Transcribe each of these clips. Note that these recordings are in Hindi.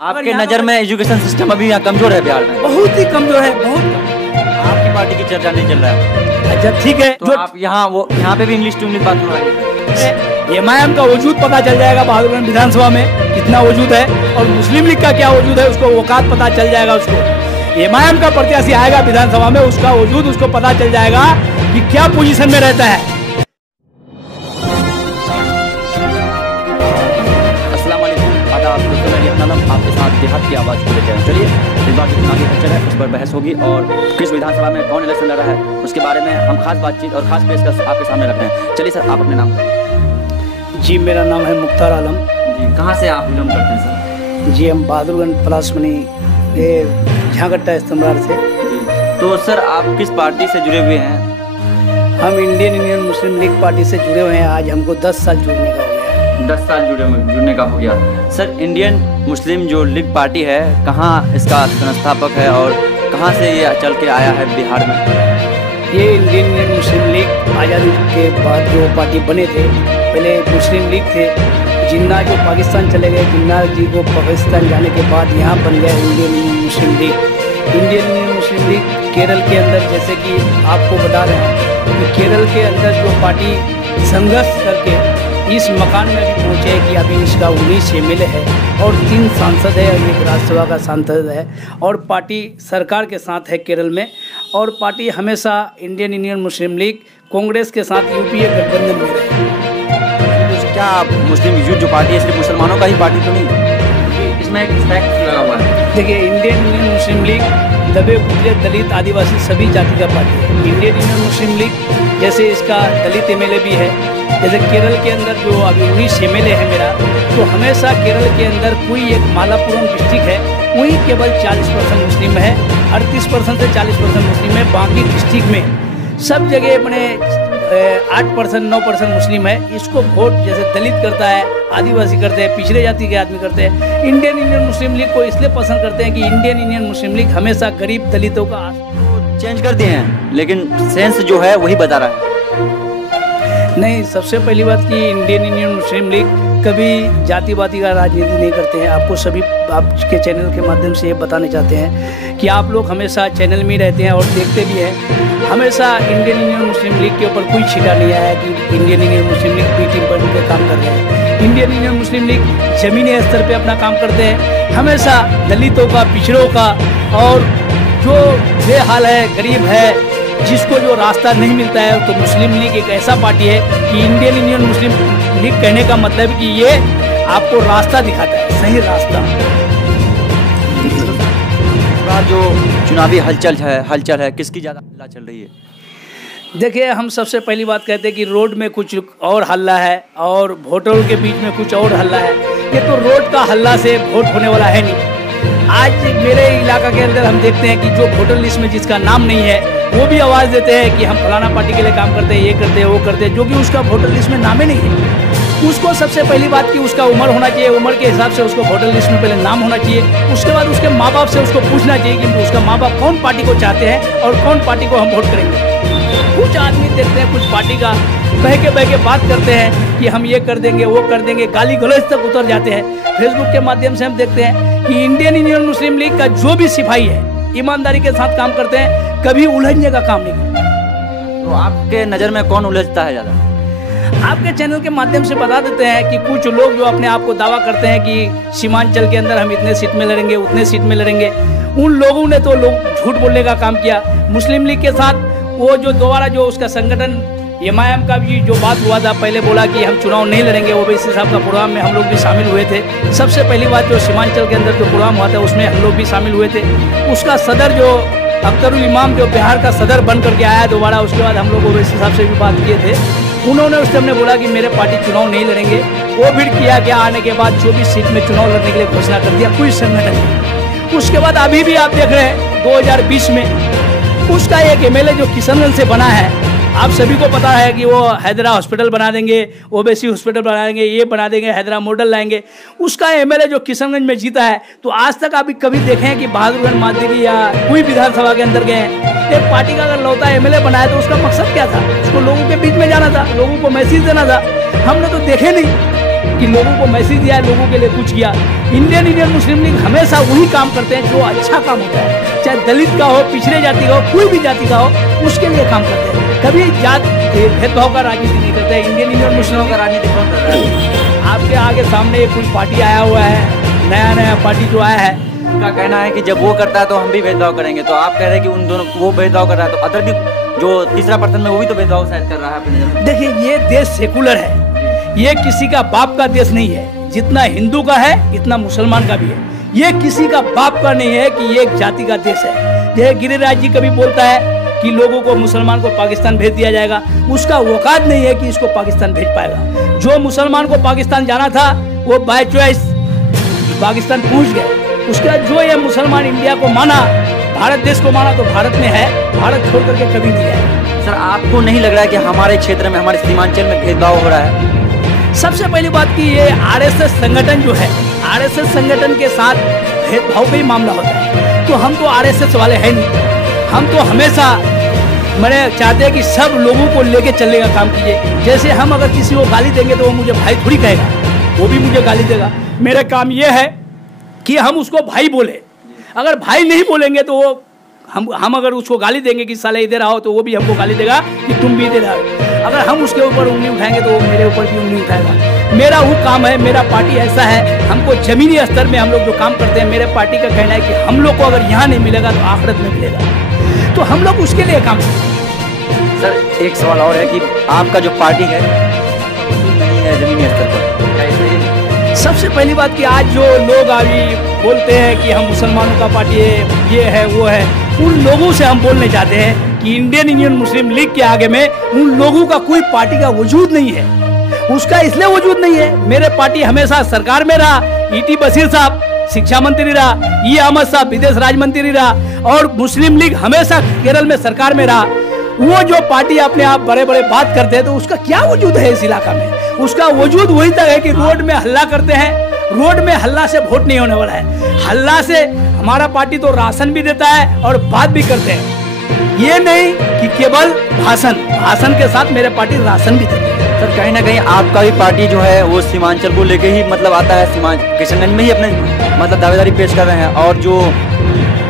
आपके नज़र में एजुकेशन सिस्टम अभी यहाँ कमजोर है बिहार में? बहुत ही कमजोर है, बहुत। आपकी पार्टी की चर्चा नहीं चल रहा है। अच्छा ठीक है, तो आप यहाँ पे भी इंग्लिश टू इंग्लिश बात करवाएंगे? एमआईएम का वजूद पता चल जाएगा बहादुरगंज विधानसभा में कितना वजूद है, और मुस्लिम लीग का क्या वजूद है उसको औकात पता चल जाएगा। उसको एमआईएम का प्रत्याशी आएगा विधानसभा में, उसका वजूद उसको पता चल जाएगा कि क्या पोजीशन में रहता है। आपके साथ देहात की आवाज़ को लेकर चलिए इस बार जो चुनावी खर्चर है उस पर बहस होगी, और किस विधानसभा में कौन इलेक्शन लड़ रहा है उसके बारे में हम खास बातचीत और खास पेशकश आपके सामने रख रहे हैं। चलिए सर, आप अपने नाम बताइए। जी, मेरा नाम है मुख्तार आलम। जी, कहाँ से आप बिलोंग करते हैं सर? जी, हम बहादुरगंज पलासमनी झांगट्टा इस्तेमाल से। तो सर आप किस पार्टी से जुड़े हुए हैं? हम इंडियन मुस्लिम लीग पार्टी से जुड़े हुए हैं। आज हमको 10 साल जुड़ने का हो गया। 10 साल जुड़ने का हो गया। सर, इंडियन मुस्लिम जो लीग पार्टी है, कहाँ इसका संस्थापक है और कहाँ से ये चल के आया है बिहार में? ये इंडियन मुस्लिम लीग आज़ादी के बाद जो पार्टी बने थे, पहले मुस्लिम लीग थे। जिन्ना जो पाकिस्तान चले गए, जिन्ना जी को पाकिस्तान जाने के बाद यहाँ बन गया Indian Muslim league. Indian Muslim league Kerala के अंदर, जैसे कि आपको बता रहे हैं कि केरल के अंदर जो पार्टी संघर्ष करके इस मकान में भी पहुँचे कि अभी इसका 19 एमएलए है और 3 सांसद है और एक राज्यसभा का सांसद है, और पार्टी सरकार के साथ है केरल में। और पार्टी हमेशा इंडियन मुस्लिम लीग कांग्रेस के साथ यूपीए गठबंधन में रहे। तो क्या मुस्लिम यूथ जो पार्टी है सिर्फ मुसलमानों का ही पार्टी तो नहीं, इसमें एक फैक्ट लगा हुआ है? देखिए, इंडियन मुस्लिम लीग दबे कुचले दलित आदिवासी सभी जाति का पार्टी है। इंडियन मुस्लिम लीग जैसे इसका दलित एमएलए भी है, जैसे केरल के अंदर जो अभी 19 एमएलए है मेरा, तो हमेशा केरल के अंदर कोई एक मालापुरम डिस्ट्रिक्ट है, वहीं केवल 40% मुस्लिम है, 38% से 40% मुस्लिम है। बाकी डिस्ट्रिक्ट में सब जगह अपने 8% 9% मुस्लिम है। इसको वोट जैसे दलित करता है, आदिवासी करते हैं, पिछड़े जाति के आदमी करते हैं। इंडियन मुस्लिम लीग को इसलिए पसंद करते हैं कि इंडियन मुस्लिम लीग हमेशा गरीब दलितों का चेंज कर दिए हैं, लेकिन सेंस जो है वही बता रहा है। नहीं, सबसे पहली बात कि इंडियन मुस्लिम लीग कभी जातिवादी का राजनीति नहीं करते हैं। आपको सभी आपके चैनल के माध्यम से ये बताना चाहते हैं कि आप लोग हमेशा चैनल में रहते हैं और देखते भी हैं। हमेशा इंडियन मुस्लिम लीग के ऊपर कोई छिटा नहीं आया कि Indian Muslim League B team बन के काम कर रहे हैं। इंडियन मुस्लिम लीग ज़मीनी स्तर पे अपना काम करते हैं। हमेशा दलितों का, पिछड़ों का, और जो बेहाल है, गरीब है, जिसको जो रास्ता नहीं मिलता है, तो मुस्लिम लीग एक ऐसा पार्टी है कि इंडियन मुस्लिम लीग कहने का मतलब कि ये आपको रास्ता दिखाता है, सही रास्ता। इस बार जो चुनावी हलचल है किसकी ज़्यादा हल्ला चल रही है? देखिए, हम सबसे पहली बात कहते हैं कि रोड में कुछ और हल्ला है और वोटरों के बीच में कुछ और हल्ला है। ये तो रोड का हल्ला से वोट होने वाला है नहीं। आज मेरे इलाका के अंदर हम देखते हैं कि जो वोटर लिस्ट में जिसका नाम नहीं है वो भी आवाज़ देते हैं कि हम फलाना पार्टी के लिए काम करते हैं, ये करते हैं, वो करते हैं, जो कि उसका वोटर लिस्ट में नाम ही नहीं है। उसको सबसे पहली बात कि उसका उम्र होना चाहिए, उम्र के हिसाब से उसको वोटर लिस्ट में पहले नाम होना चाहिए। उसके बाद उसके माँ बाप से उसको पूछना चाहिए कि उसका माँ बाप कौन पार्टी को चाहते हैं और कौन पार्टी को हम वोट करेंगे। कुछ आदमी देखते हैं, कुछ पार्टी का बह के बात करते हैं कि हम ये कर देंगे, वो कर देंगे, गाली गलौज तक उतर जाते हैं। फेसबुक के माध्यम से हम देखते हैं कि इंडियन मुस्लिम लीग का जो भी सिपाही है ईमानदारी के साथ काम करते हैं, कभी उलझने का काम नहीं करते। तो आपके नज़र में कौन उलझता है ज़्यादा? आपके चैनल के माध्यम से बता देते हैं कि कुछ लोग जो अपने आप को दावा करते हैं कि सीमांचल के अंदर हम इतने सीट में लड़ेंगे, उतने सीट में लड़ेंगे, उन लोगों ने तो झूठ बोलने का काम किया। मुस्लिम लीग के साथ वो जो दोबारा जो उसका संगठन एमआईएम का भी जो बात हुआ था, पहले बोला कि हम चुनाव नहीं लड़ेंगे, ओवैसी साहब का प्रोग्राम में हम लोग भी शामिल हुए थे। सबसे पहली बात जो सीमांचल के अंदर जो प्रोग्राम हुआ था उसमें हम लोग भी शामिल हुए थे। उसका सदर जो अख्तरुल इमाम जो बिहार का सदर बन करके आया दोबारा, उसके बाद हम लोग ओवैसी साहब से भी बात किए थे। उन्होंने उस टाइम ने बोला कि मेरे पार्टी चुनाव नहीं लड़ेंगे। वो भी किया गया, आने के बाद 24 सीट में चुनाव लड़ने के लिए घोषणा कर दिया, कोई संगठन नहीं। उसके बाद अभी भी आप देख रहे हैं 2020 में उसका एक एमएलए जो किशनगंज से बना है, आप सभी को पता है कि वो हैदरा हॉस्पिटल बना देंगे, ओवैसी हॉस्पिटल बना देंगे, ये बना देंगे, हैदरा मॉडल लाएंगे। उसका एमएलए जो किशनगंज में जीता है, तो आज तक अभी कभी देखे हैं कि बहादुरगंज माध्यमिक या कोई विधानसभा के अंदर गए हैं। एक पार्टी का अगर लौता एमएलए बनाया तो उसका मकसद क्या था? उसको लोगों के बीच में जाना था, लोगों को मैसेज देना था। हमने तो देखे नहीं। कि लोगों को मैसेज दिया है, लोगों के लिए कुछ किया। इंडियन मुस्लिम लीग हमेशा वही काम करते हैं जो अच्छा काम होता है, चाहे दलित का हो, पिछड़े जाति का हो, कोई भी जाति का हो, उसके लिए काम करते हैं। कभी जात भेदभाव का राजनीति नहीं करते हैं। इंडियन मुस्लिम का राजनीति कौन कर रहा है? आपके आगे सामने कुछ पार्टी आया हुआ है, नया पार्टी जो आया है, उनका कहना है कि जब वो करता है तो हम भी भेदभाव करेंगे। तो आप कह रहे हैं कि उन दोनों वो भेदभाव कर रहा है, तो अदर भी जो तीसरा पर्सन में वो भी तो भेदभाव शायद कर रहा है अपने नजर में। देखिए, ये देश सेकुलर है, ये किसी का बाप का देश नहीं है। जितना हिंदू का है इतना मुसलमान का भी है। ये किसी का बाप का नहीं है कि ये एक जाति का देश है। ये गिरिराज जी कभी बोलता है कि लोगों को, मुसलमान को पाकिस्तान भेज दिया जाएगा, उसका औकात नहीं है कि इसको पाकिस्तान भेज पाएगा। जो मुसलमान को पाकिस्तान जाना था वो बाय चॉइस पाकिस्तान पहुंच गए। उसका जो ये मुसलमान इंडिया को माना, भारत देश को माना, तो भारत में है, भारत छोड़ करके कभी नहीं है। सर, आपको नहीं लग रहा है कि हमारे क्षेत्र में, हमारे सीमांचल में भेदभाव हो रहा है? सबसे पहली बात कि ये आरएसएस संगठन जो है, आरएसएस संगठन के साथ भेदभाव का ही मामला होता है। तो हम तो आरएसएस वाले हैं नहीं। हम तो हमेशा मैंने चाहते हैं कि सब लोगों को लेके चलने का काम कीजिए। जैसे हम अगर किसी को गाली देंगे तो वो मुझे भाई थोड़ी कहेगा, वो भी मुझे गाली देगा। मेरा काम ये है कि हम उसको भाई बोले। अगर भाई नहीं बोलेंगे तो वो हम अगर उसको गाली देंगे कि साले इधर आओ, तो वो भी हमको गाली देगा कि तुम भी इधर आओ। अगर हम उसके ऊपर उंगली उठाएंगे तो वो मेरे ऊपर भी उंगली उठाएगा। मेरा वो काम है, मेरा पार्टी ऐसा है, हमको जमीनी स्तर में हम लोग जो काम करते हैं, मेरे पार्टी का कहना है कि हम लोग को अगर यहाँ नहीं मिलेगा तो आखिरत में मिलेगा। तो हम लोग उसके लिए काम करते हैं। सर, एक सवाल और है कि आपका जो पार्टी है नहीं है जमीनी स्तर पर, सबसे पहली बात कि आज जो लोग अभी बोलते हैं कि हम मुसलमानों का पार्टी है, ये है वो है, उन लोगों से हम बोलने चाहते हैं कि इंडियन मुस्लिम लीग के आगे में उन लोगों का कोई पार्टी का वजूद नहीं है। उसका इसलिए वजूद नहीं है, मेरे पार्टी हमेशा सरकार में रहा। ईटी बशीर साहब शिक्षा मंत्री रहा, ई अहमद साहब विदेश राज्य मंत्री रहा, और मुस्लिम लीग हमेशा केरल में सरकार में रहा। वो जो पार्टी अपने आप बड़े बड़े बात करते हैं, तो उसका क्या वजूद है इस इलाका में? उसका वजूद वही तक है कि रोड में हल्ला करते हैं। रोड में हल्ला से वोट नहीं होने वाला है। हल्ला से हमारा पार्टी तो राशन भी देता है और बात भी करते हैं। ये नहीं कि केवल भाषण के साथ मेरे पार्टी राशन भी देती है। सर, कहीं ना कहीं आपका भी पार्टी जो है वो सीमांचल को लेके ही मतलब आता है, किशनगंज में ही अपने मतलब दावेदारी पेश कर रहे हैं। और जो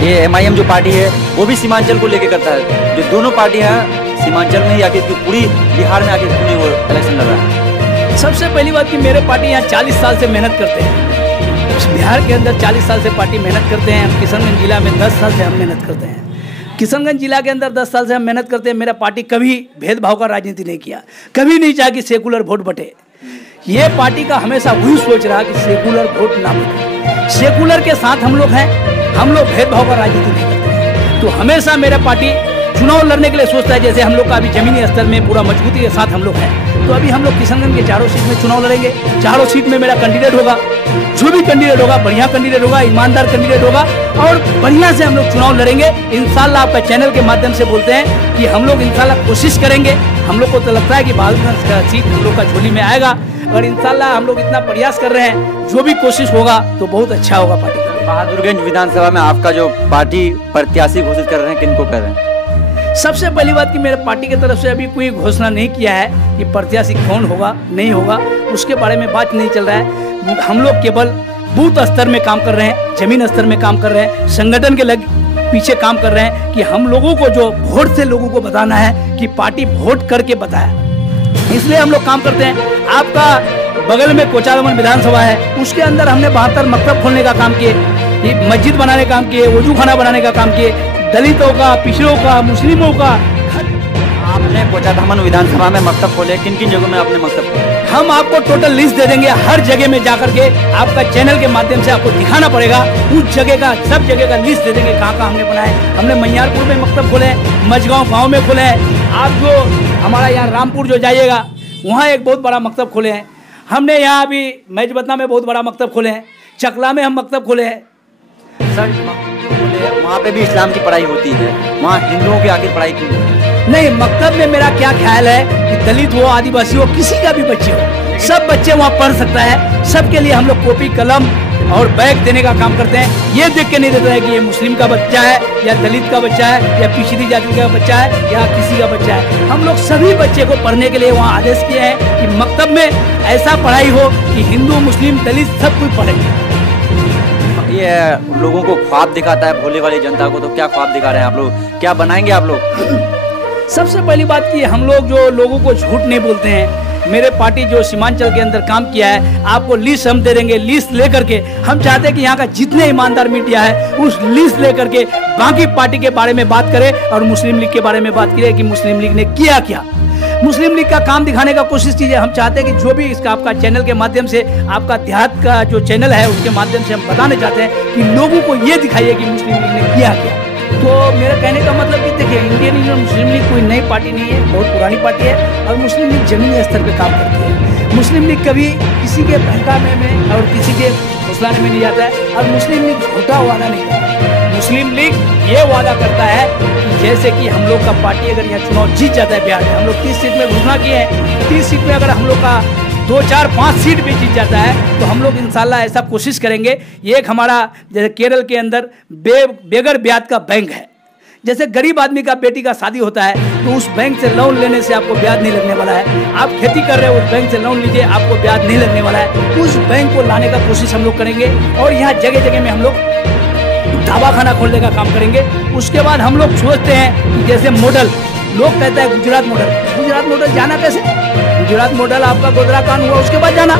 ये MIM जो पार्टी है वो भी सीमांचल को लेके करता है। जो दोनों पार्टी हैं सीमांचल में ही आके पूरी बिहार में आके पूरी वो इलेक्शन लड़ रहा है। सबसे पहली बात कि मेरे पार्टी यहाँ 40 साल से मेहनत करते हैं। इस बिहार के अंदर 40 साल से पार्टी मेहनत करते हैं। किशनगंज जिला में 10 साल से हम मेहनत करते हैं। किशनगंज जिला के अंदर 10 साल से हम मेहनत करते हैं। मेरा पार्टी कभी भेदभाव का राजनीति नहीं किया, कभी नहीं चाहा कि सेकुलर वोट बटे। ये पार्टी का हमेशा वही सोच रहा कि सेकुलर वोट ना बटे। सेकुलर के साथ हम लोग हैं, हम लोग भेदभाव का राजनीति नहीं करते हैं। तो हमेशा मेरा पार्टी चुनाव लड़ने के लिए सोचता है। जैसे हम लोग का अभी जमीनी स्तर में पूरा मजबूती के साथ हम लोग हैं, तो अभी हम लोग किशनगंज के 4 सीट में चुनाव लड़ेंगे। 4 सीट में मेरा कैंडिडेट होगा। जो भी कैंडिडेट होगा बढ़िया कैंडिडेट होगा, ईमानदार कैंडिडेट होगा, और बढ़िया से हम लोग चुनाव लड़ेंगे इंशाल्लाह। आपका चैनल के माध्यम से बोलते हैं कि हम लोग इंशाल्लाह कोशिश करेंगे। हम लोग को तो लगता है कि बहादुरगंज का सीट हम लोग का झोली में आएगा, और इंशाल्लाह हम लोग इतना प्रयास कर रहे हैं, जो भी कोशिश होगा तो बहुत अच्छा होगा पार्टी का। बहादुरगंज विधानसभा में आपका जो पार्टी प्रत्याशी घोषित कर रहे हैं, किनको कर रहे हैं? सबसे पहली बात कि मेरे पार्टी की तरफ से अभी कोई घोषणा नहीं किया है कि प्रत्याशी कौन होगा नहीं होगा, उसके बारे में बात नहीं चल रहा है। हम लोग केवल बूथ स्तर में काम कर रहे हैं, जमीन स्तर में काम कर रहे हैं, संगठन के पीछे काम कर रहे हैं कि हम लोगों को जो वोट से लोगों को बताना है कि पार्टी वोट करके बताया, इसलिए हम लोग काम करते हैं। आपका बगल में कोचारमन विधानसभा है, उसके अंदर हमने 72 मकतब खोलने का काम किए, मस्जिद बनाने का काम किए, वजू खाना बनाने का काम किए, दलितों का, पिछड़ों का, मुस्लिमों का। आपने कोचाधामन विधानसभा में मकतब खोले, किन किन जगहों में आपने मकतब खोले? हम आपको टोटल लिस्ट दे देंगे। हर जगह में जाकर के आपका चैनल के माध्यम से आपको दिखाना पड़ेगा। उस जगह का, सब जगह का लिस्ट दे देंगे कहाँ कहाँ हमने बनाए। हमने मैयारपुर में मकतब खोले, मझगांव गाँव में खोले हैं। आप जो हमारा यहाँ रामपुर जो जाइएगा, वहाँ एक बहुत बड़ा मकतब खोले हैं। हमने यहाँ अभी मेजबतना में बहुत बड़ा मकतब खोले हैं, चकला में हम मकतब खोले हैं। सर, वहाँ पे भी इस्लाम की पढ़ाई होती है, वहाँ हिंदुओं की आखिर पढ़ाई क्यों नहीं? मकतब में मेरा क्या ख्याल है कि दलित हो, आदिवासी हो, किसी का भी बच्चे हो, सब बच्चे वहाँ पढ़ सकता है। सबके लिए हम लोग कॉपी कलम और बैग देने का काम करते हैं। ये देख के नहीं देते हैं कि ये मुस्लिम का बच्चा है या दलित का बच्चा है या पिछड़ी जाति का बच्चा है या किसी का बच्चा है। हम लोग सभी बच्चे को पढ़ने के लिए वहाँ आदेश किए हैं कि मकतब में ऐसा पढ़ाई हो कि हिंदू मुस्लिम दलित सब कोई पढ़े। ये लोगों को ख्वाब दिखाता है, भोले वाली जनता को, तो क्या ख्वाब दिखा रहे हैं आप लोग, क्या बनाएंगे आप लोग? सबसे पहली बात कि हम लोग जो लोगों को झूठ नहीं बोलते हैं। मेरे पार्टी जो सीमांचल के अंदर काम किया है, आपको लिस्ट हम दे देंगे। लिस्ट लेकर के हम चाहते हैं कि यहाँ का जितने ईमानदार मीडिया है उस लिस्ट लेकर के बाकी पार्टी के बारे में बात करें और मुस्लिम लीग के बारे में बात करें कि मुस्लिम लीग ने किया क्या। मुस्लिम लीग का काम दिखाने का कोशिश कीजिए। हम चाहते हैं कि जो भी इसका आपका चैनल के माध्यम से, आपका देहात का जो चैनल है उसके माध्यम से हम बताने चाहते हैं कि लोगों को ये दिखाइए कि मुस्लिम लीग ने किया क्या। तो मेरा कहने का मतलब कि देखिए, इंडियन यूनियन मुस्लिम लीग कोई नई पार्टी नहीं है, बहुत पुरानी पार्टी है और मुस्लिम लीग जमीनी स्तर पे काम करती है। मुस्लिम लीग कभी किसी के बहकाने में और किसी के फुसलाने में नहीं जाता है और मुस्लिम लीग झूठा वादा नहीं करता। मुस्लिम लीग ये वादा करता है कि जैसे कि हम लोग का पार्टी अगर यहाँ चुनाव जीत जाता है बिहार में, हम लोग 30 सीट में घोषणा किए हैं, 30 सीट में अगर हम लोग का 2, 4, 5 सीट भी जीत जाता है तो हम लोग इंशाल्लाह ऐसा कोशिश करेंगे। ये एक हमारा जैसे केरल के अंदर बेगर ब्याज का बैंक है। जैसे गरीब आदमी का बेटी का शादी होता है तो उस बैंक से लोन लेने से आपको ब्याज नहीं लगने वाला है। आप खेती कर रहे हो, उस बैंक से लोन लीजिए, आपको ब्याज नहीं लगने वाला है। उस बैंक को लाने का कोशिश हम लोग करेंगे और यहाँ जगह जगह में हम लोग दवाखाना खोलने का काम करेंगे। उसके बाद हम लोग सोचते हैं कि जैसे मॉडल, लोग कहते हैं गुजरात मॉडल, गुजरात मॉडल जाना कैसे? गुजरात मॉडल आपका गोधरा कांड हुआ उसके बाद जाना।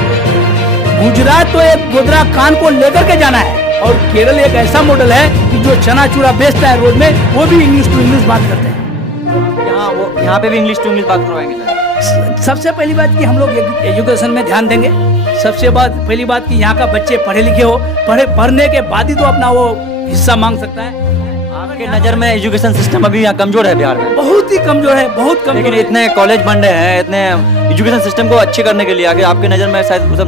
गुजरात तो एक गोधरा कांड को लेकर के जाना है और केरल एक ऐसा मॉडल है कि जो चना चूरा बेचता है रोड में वो भी इंग्लिश टू इंग्लिश बात करते हैं। यहाँ पे भी इंग्लिश टू इंग्लिश बात करवाएंगे। सबसे पहली बात कि हम लोग एजुकेशन में ध्यान देंगे। सबसे पहली बात कि यहाँ का बच्चे पढ़े लिखे हो, पढ़ने के बाद ही तो अपना वो हिस्सा मांग सकता है। आपके नज़र में एजुकेशन सिस्टम अभी यहाँ कमजोर है बिहार में? बहुत ही कमजोर है, बहुत कमजोर। लेकिन इतने कॉलेज बन रहे हैं, इतने एजुकेशन सिस्टम को अच्छे करने के लिए आगे आपके नज़र में शायद कुछ।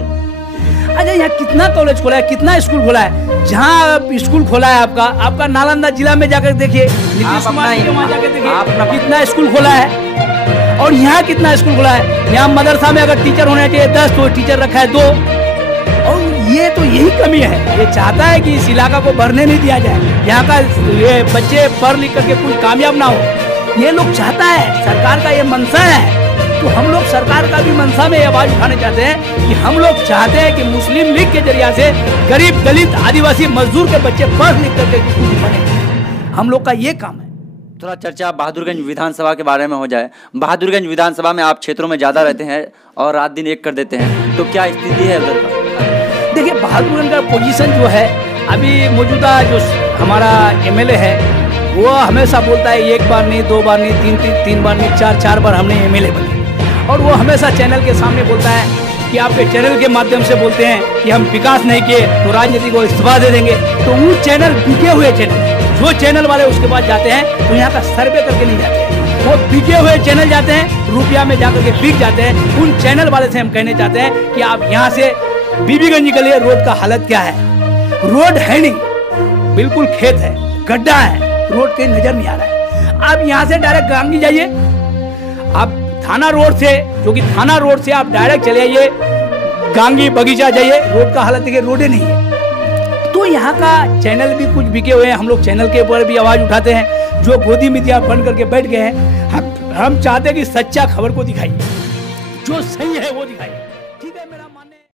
अच्छा, यहाँ कितना कॉलेज खोला है, कितना स्कूल खोला है? जहाँ स्कूल खोला है आपका नालंदा जिला में जाकर देखिए, नीतीश कुमार के वहाँ जाकर देखिए कितना स्कूल खोला है। और यहाँ कितना स्कूल खोला है? यहाँ मदरसा में अगर टीचर होने चाहिए 10 तो टीचर रखा है 2। और ये तो यही कमी है। ये चाहता है कि इस इलाका को बढ़ने नहीं दिया जाए, यहाँ का ये बच्चे पढ़ लिख करके कोई कामयाब ना हो। ये लोग चाहता है, सरकार का ये मंशा है। तो हम लोग सरकार का भी मंशा में आवाज उठाने चाहते हैं कि हम लोग चाहते हैं कि मुस्लिम लीग के जरिया से गरीब दलित आदिवासी मजदूर के बच्चे पढ़ लिख करके कुछ बने। हम लोग का ये काम है। थोड़ा चर्चा बहादुरगंज विधानसभा के बारे में हो जाए। बहादुरगंज विधानसभा में आप क्षेत्रों में ज़्यादा रहते हैं और रात दिन एक कर देते हैं, तो क्या स्थिति है उधर पर? देखिए, बहादुरगंज का पोजीशन जो है अभी मौजूदा जो हमारा एमएलए है वो हमेशा बोलता है 1 बार नहीं, 2 बार नहीं, 3 बार नहीं, 4 बार हमने एमएलए बने। और वो हमेशा चैनल के सामने बोलता है कि आपके चैनल के माध्यम से बोलते हैं कि हम विकास नहीं किए तो राजनीति को इस्तीफा दे देंगे। तो वो चैनल बिके हुए चैनल, जो चैनल वाले उसके बाद जाते हैं तो यहाँ का सर्वे करके नहीं जाते हैं, वो बिके हुए चैनल जाते हैं, रुपया में जाकर के बिक जाते हैं। उन चैनल वाले से हम कहने चाहते हैं कि आप यहाँ से बीबीगंज के लिए रोड का हालत क्या है? रोड है नहीं, बिल्कुल खेत है, गड्ढा है, रोड कहीं नजर नहीं आ रहा है। आप यहाँ से डायरेक्ट गांगी जाइए, आप थाना रोड से, जो कि थाना रोड से आप डायरेक्ट चले आइए गांगी बगीचा जाइए, रोड का हालत देखिए, रोडे नहीं है। तो यहाँ का चैनल भी कुछ बिके हुए हैं। हम लोग चैनल के ऊपर भी आवाज उठाते हैं। जो गोदी मीडिया बन करके बैठ गए हैं, हम चाहते हैं कि सच्चा खबर को दिखाइए, जो सही है वो दिखाइए।